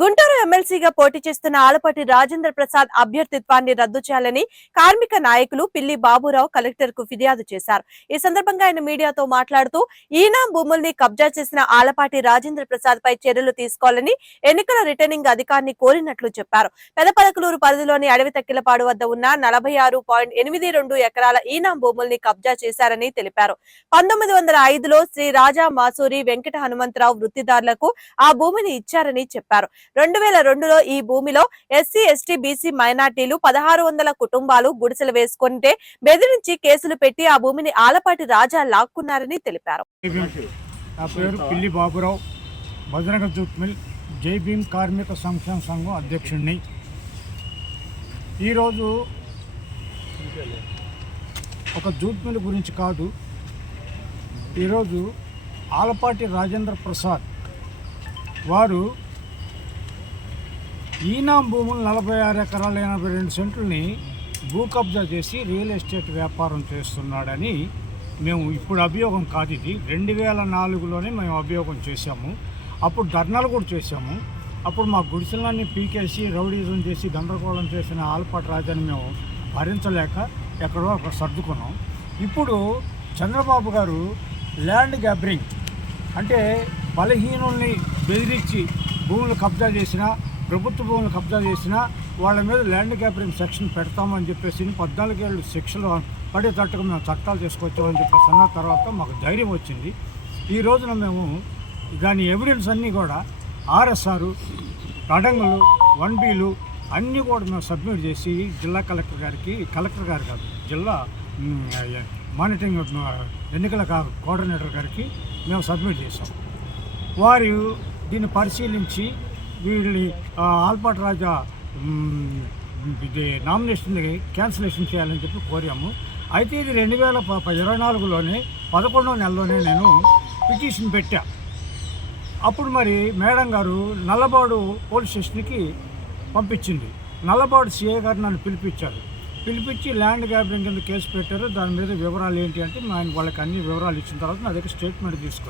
గుంటూరు ఎమ్మెల్సీగా పోటీ చేస్తున్న ఆలపాటి రాజేంద్ర ప్రసాద్ అభ్యర్థిత్వాన్ని రద్దు చేయాలని కార్మిక నాయకులు పిల్లి బాబురావు కలెక్టర్కు ఫిర్యాదు చేశారు. ఈ సందర్భంగా ఆయన మీడియాతో మాట్లాడుతూ ఈనాం భూముల్ని కబ్జా చేసిన ఆలపాటి రాజేంద్ర ప్రసాద్ పై చర్యలు తీసుకోవాలని ఎన్నికల రిటర్నింగ్ అధికారిని కోరినట్లు చెప్పారు. పెదపలకలూరు పరిధిలోని అడవి తక్కిలపాడు వద్ద ఉన్న నలభై ఆరు పాయింట్ ఎనిమిది రెండు ఎకరాల ఈనాం భూముల్ని కబ్జా చేశారని తెలిపారు. పంతొమ్మిది వందల ఐదులో శ్రీ రాజా మాసూరి వెంకట హనుమంతరావు వృత్తిదారులకు ఆ భూమిని ఇచ్చారని చెప్పారు. రెండు వేల రెండులో ఈ భూమిలో ఎస్సీ ఎస్టీ బీసీ మైనార్టీలు పదహారు వందల కుటుంబాలు గుడిసెలు వేసుకుంటే బెదిరించి కేసులు పెట్టి ఆ భూమిని ఆలపాటి రాజా లాక్కున్నారని తెలిపారు. నా పేరు పిల్లి బాబురావు. బజరంగ జూట్ మిల్ జై భీమ్ కార్మిక సంక్షేమ సంఘం అధ్యక్షుడిని ఈరోజు ఒక జూట్ మిల్ గురించి కాదు ఈరోజు ఆలపాటి రాజేంద్ర ప్రసాద్ వారు ఈనాం భూములు నలభై ఆరు ఎకరాల ఎనభై రెండు సెంట్లని భూ కబ్జా చేసి రియల్ ఎస్టేట్ వ్యాపారం చేస్తున్నాడని మేము ఇప్పుడు అభియోగం కాదు ఇది. రెండు వేల నాలుగులోనే మేము అభియోగం చేశాము. అప్పుడు ధర్నాలు కూడా చేశాము. అప్పుడు మా గుడిసెలన్నీ పీకేసి రౌడీజం చేసి గందరగోళం చేసిన ఆల్పాటి రాజాని మేము భరించలేక ఎక్కడో అక్కడ సర్దుకున్నాం. ఇప్పుడు చంద్రబాబు గారు ల్యాండ్ గ్యాబరింగ్ అంటే బలహీనుల్ని బెదిరించి భూములు కబ్జా చేసిన ప్రభుత్వ భూములు కబ్జా చేసినా వాళ్ళ మీద ల్యాండ్ క్యాపరింగ్ సెక్షన్ పెడతామని చెప్పేసి పద్నాలుగేళ్ళు శిక్షలు పడేటట్టుగా మేము చట్టాలు తీసుకొచ్చామని చెప్పేసి అన్న తర్వాత మాకు ధైర్యం వచ్చింది. ఈ రోజున మేము దాని ఎవిడెన్స్ అన్నీ కూడా ఆర్ఎస్ఆర్ అడంగులు వన్ బీలు అన్నీ కూడా మేము సబ్మిట్ చేసి జిల్లా కలెక్టర్ గారికి కలెక్టర్ గారు కాదు జిల్లా మానిటరింగ్ ఎన్నికల కోఆర్డినేటర్ గారికి మేము సబ్మిట్ చేసాం వారు దీన్ని పరిశీలించి వీళ్ళని ఆల్పాట్ ఆల్పాటి రాజా ఇది నామినేషన్ క్యాన్సిలేషన్ చేయాలని చెప్పి కోరాము. అయితే ఇది రెండు వేల ప- ఇరవై నాలుగులోనే పదకొండవ నెలలోనే నేను పిటిషన్ పెట్టా. అప్పుడు మరి మేడం గారు నల్లబాడు పోలీస్ స్టేషన్కి పంపించింది. నల్లబాడు సిఏ గారు నన్ను పిలిపించారు. పిలిపించి ల్యాండ్ గ్యాబ్లింగ్ కింద కేసు పెట్టారు. దాని మీద వివరాలు ఏంటి అంటే ఆయన వాళ్ళకి అన్ని వివరాలు ఇచ్చిన తర్వాత నా దగ్గర స్టేట్మెంట్ తీసుకొని